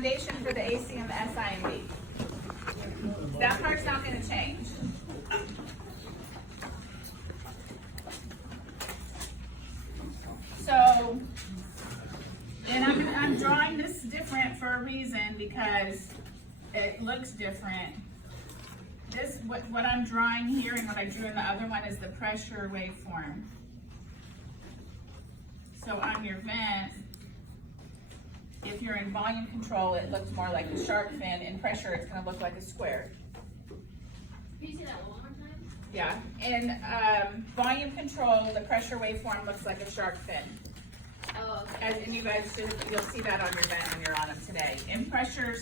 foundation for the AC and the SI and B. That part's not going to change. So, and I'm drawing this different for a reason because it looks different. This, what I'm drawing here and what I drew in the other one is the pressure waveform. So on your vent, if you're in volume control, it looks more like a shark fin. In pressure, it's going to look like a square. Can you say that one more time? Yeah. In volume control, the pressure waveform looks like a shark fin. Oh, okay. And you guys you'll see that on your vent when you're on them today. In pressure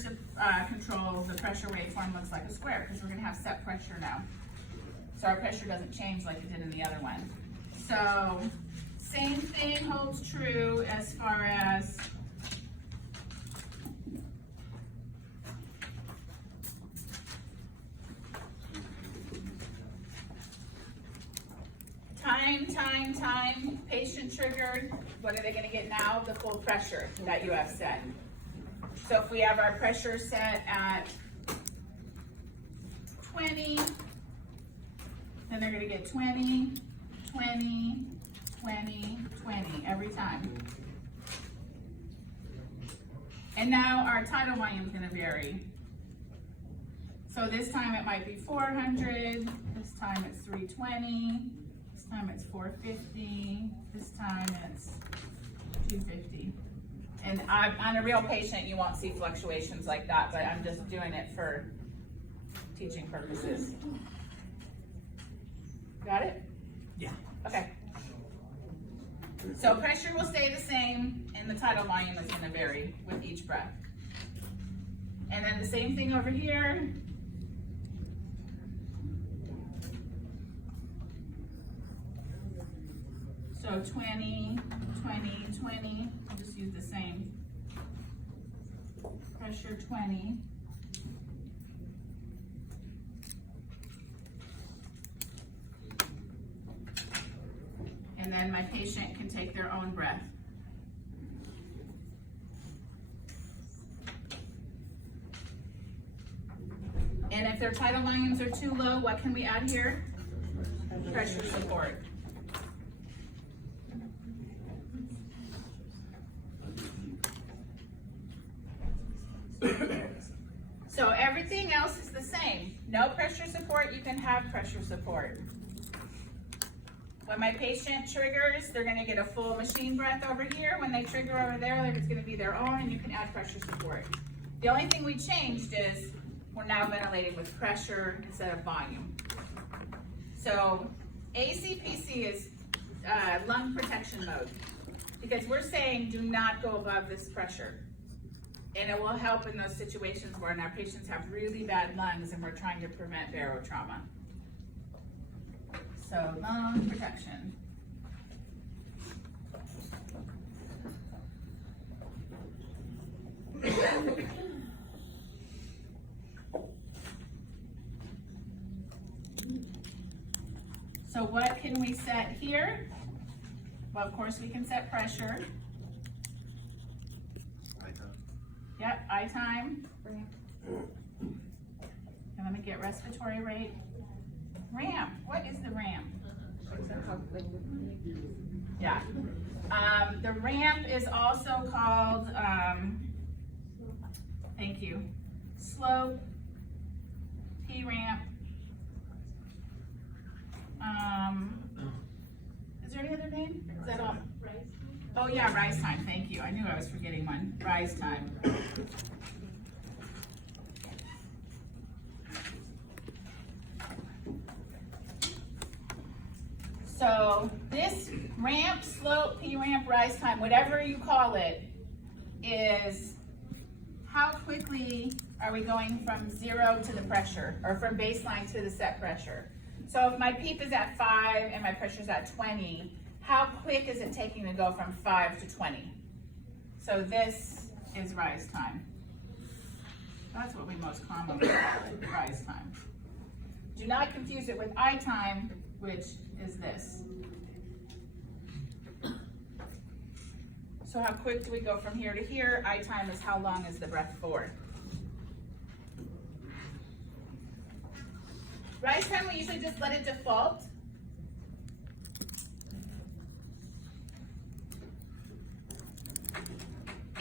control, the pressure waveform looks like a square because we're going to have set pressure now. So our pressure doesn't change like it did in the other one. So same thing holds true as far as time, patient triggered. What are they going to get now? The full pressure that you have set. So if we have our pressure set at 20, then they're going to get 20, 20, 20, 20 every time. And now our tidal volume is going to vary. So this time it might be 400, this time it's 320, this time it's 450, this time it's 250. And on a real patient, you won't see fluctuations like that, but I'm just doing it for teaching purposes. Got it? Yeah. Okay. So pressure will stay the same, and the tidal volume is going to vary with each breath. And then the same thing over here. So 20, 20, 20, I'll just use the same. Pressure 20. And then my patient can take their own breath. And if their tidal volumes are too low, what can we add here? Pressure support. So everything else is the same. No pressure support, you can have pressure support. When my patient triggers, they're going to get a full machine breath over here. When they trigger over there, it's going to be their own, and you can add pressure support. The only thing we changed is we're now ventilating with pressure instead of volume. So ACPC is lung protection mode, because we're saying do not go above this pressure. And it will help in those situations where our patients have really bad lungs and we're trying to prevent barotrauma. So lung protection. So what can we set here? Well, of course we can set pressure. Yep, eye time. And let me get respiratory rate. Ramp, what is the ramp? Yeah. The ramp is also called, thank you, slope, P ramp. Is there any other name? Is that all? Oh yeah, rise time, thank you. I knew I was forgetting one. Rise time. So this ramp, slope, P ramp, rise time, whatever you call it, is how quickly are we going from 0 to the pressure, or from baseline to the set pressure. So if my PEEP is at 5 and my pressure is at 20, how quick is it taking to go from 5 to 20? So this is rise time. That's what we most commonly call it, rise time. Do not confuse it with eye time, which is this. So how quick do we go from here to here? I time is how long is the breath for? Rise time, we usually just let it default.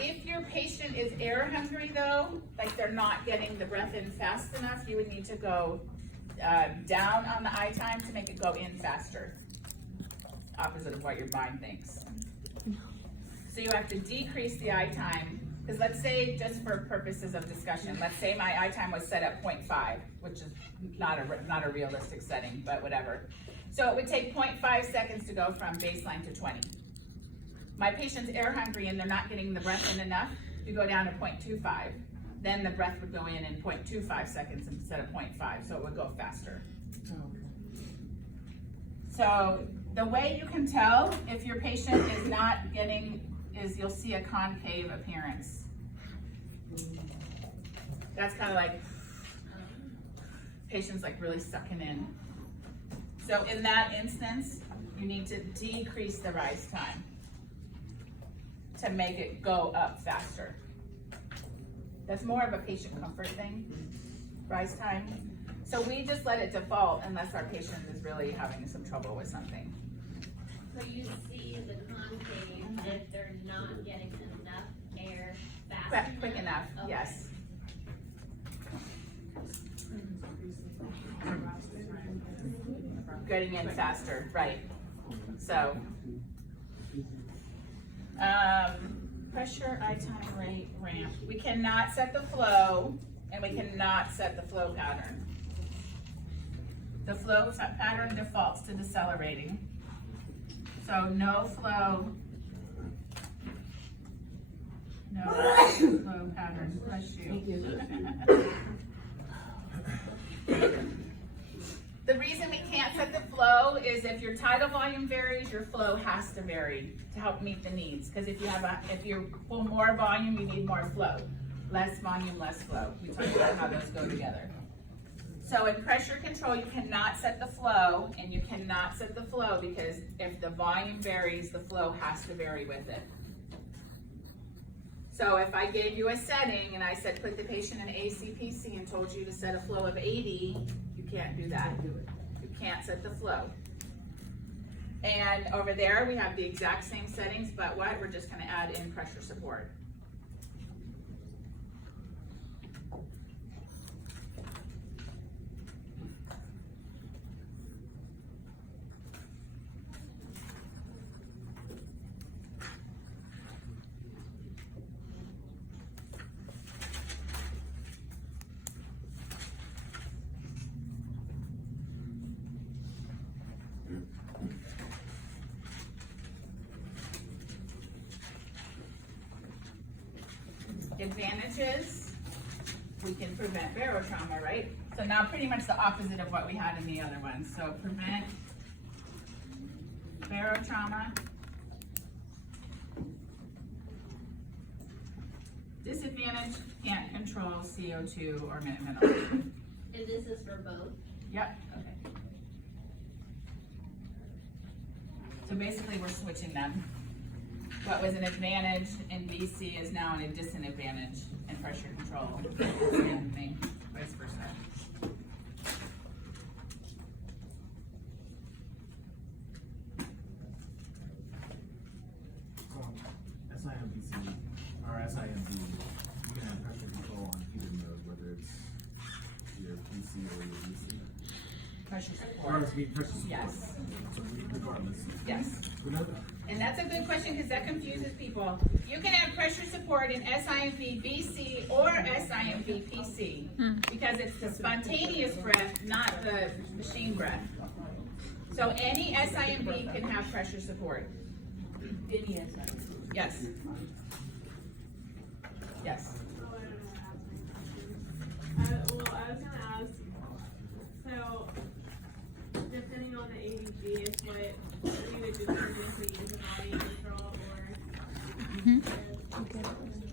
If your patient is air hungry though, like they're not getting the breath in fast enough, you would need to go down on the I time to make it go in faster. Opposite of what your mind thinks. So you have to decrease the I time, because let's say, just for purposes of discussion, let's say my I time was set at 0.5, which is not a realistic setting, but whatever. So it would take 0.5 seconds to go from baseline to 20. My patient's air hungry and they're not getting the breath in enough, you go down to 0.25. Then the breath would go in 0.25 seconds instead of 0.5, so it would go faster. So the way you can tell if your patient is not getting, is you'll see a concave appearance. That's kind of like, patient's like really sucking in. So in that instance, you need to decrease the rise time to make it go up faster. That's more of a patient comfort thing, rise time. So we just let it default unless our patient is really having some trouble with something. So you see the concave if they're not getting enough air fast Quick enough, Okay. yes. Getting in faster, right. So, pressure, I time, rate, ramp. We cannot set the flow, and we cannot set the flow pattern. The flow pattern defaults to decelerating. So no flow. No flow pattern, bless you. The reason we can't set the flow is if your tidal volume varies, your flow has to vary to help meet the needs. Because if you pull more volume, you need more flow. Less volume, less flow. We talked about how those go together. So in pressure control, you cannot set the flow, and you cannot set the flow because if the volume varies, the flow has to vary with it. So if I gave you a setting and I said put the patient in ACPC and told you to set a flow of 80, you can't do that. You can't set the flow. And over there we have the exact same settings, but what? We're just going to add in pressure support. Advantages, we can prevent barotrauma, right? So now pretty much the opposite of what we had in the other one. So prevent barotrauma. Disadvantage, can't control CO2 or minute ventilation. And this is for both? Yep. Okay. So basically we're switching them. What was an advantage in BC is now a disadvantage in pressure control. Same thing, vice versa. SIMPC or SIMP, you can have pressure control on either node, whether it's your PC or your BC. Pressure Or support. it's being pressure support. Yes. So regardless. Yes. We know And that's a good question because that confuses people. You can have pressure support in SIMP BC or SIMP PC because it's the spontaneous breath, not the machine breath. So any SIMP can have pressure support. Any SIMP. Yes. Yes. I was gonna ask, so depending on the ABG is what you would determine if we use a volume control or.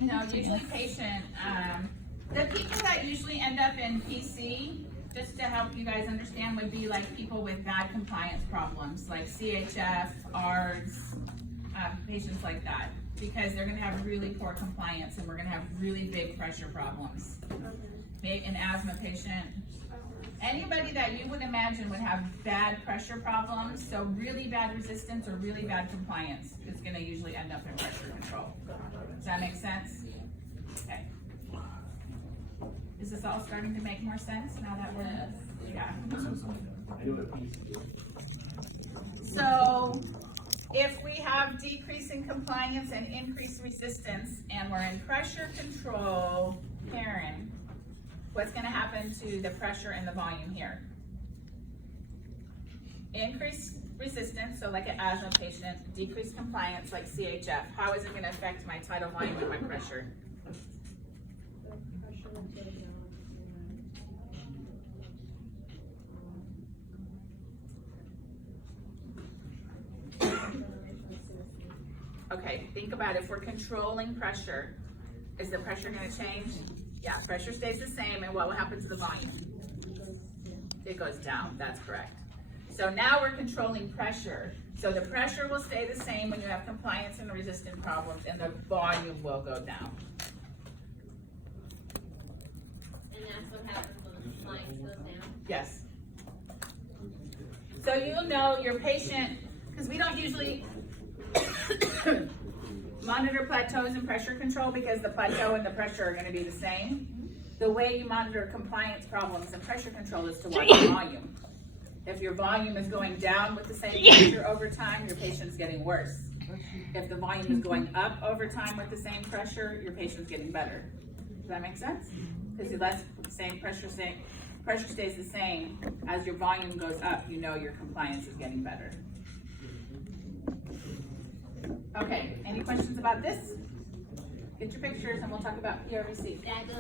No, usually patient, the people that usually end up in PC, just to help you guys understand, would be like people with bad compliance problems, like CHF, ARDS, patients like that. because they're gonna have really poor compliance and we're gonna have really big pressure problems. Okay. An asthma patient, Okay. anybody that you would imagine would have bad pressure problems, so really bad resistance or really bad compliance is gonna usually end up in pressure control. Does that make sense? Okay. Is this all starting to make more sense now that we're, yeah. I do a piece. So if we have decreasing compliance and increased resistance and we're in pressure control, Karen, what's gonna happen to the pressure and the volume here? Increased resistance, so like an asthma patient, decreased compliance like CHF. How is it gonna affect my tidal volume and my pressure? Okay, think about if we're controlling pressure, is the pressure gonna change? Yeah, pressure stays the same, and what will happen to the volume? It goes down, that's correct. So now we're controlling pressure. So the pressure will stay the same when you have compliance and resistant problems, and the volume will go down. And that's what happens when the compliance goes down? Yes. So you'll know your patient, because we don't usually monitor plateaus in pressure control because the plateau and the pressure are going to be the same. The way you monitor compliance problems in pressure control is to watch the volume. If your volume is going down with the same pressure over time, your patient's getting worse. If the volume is going up over time with the same pressure, your patient's getting better. Does that make sense? Because pressure stays the same. As your volume goes up, you know your compliance is getting better. Okay, any questions about this? Get your pictures and we'll talk about PRVC. That goes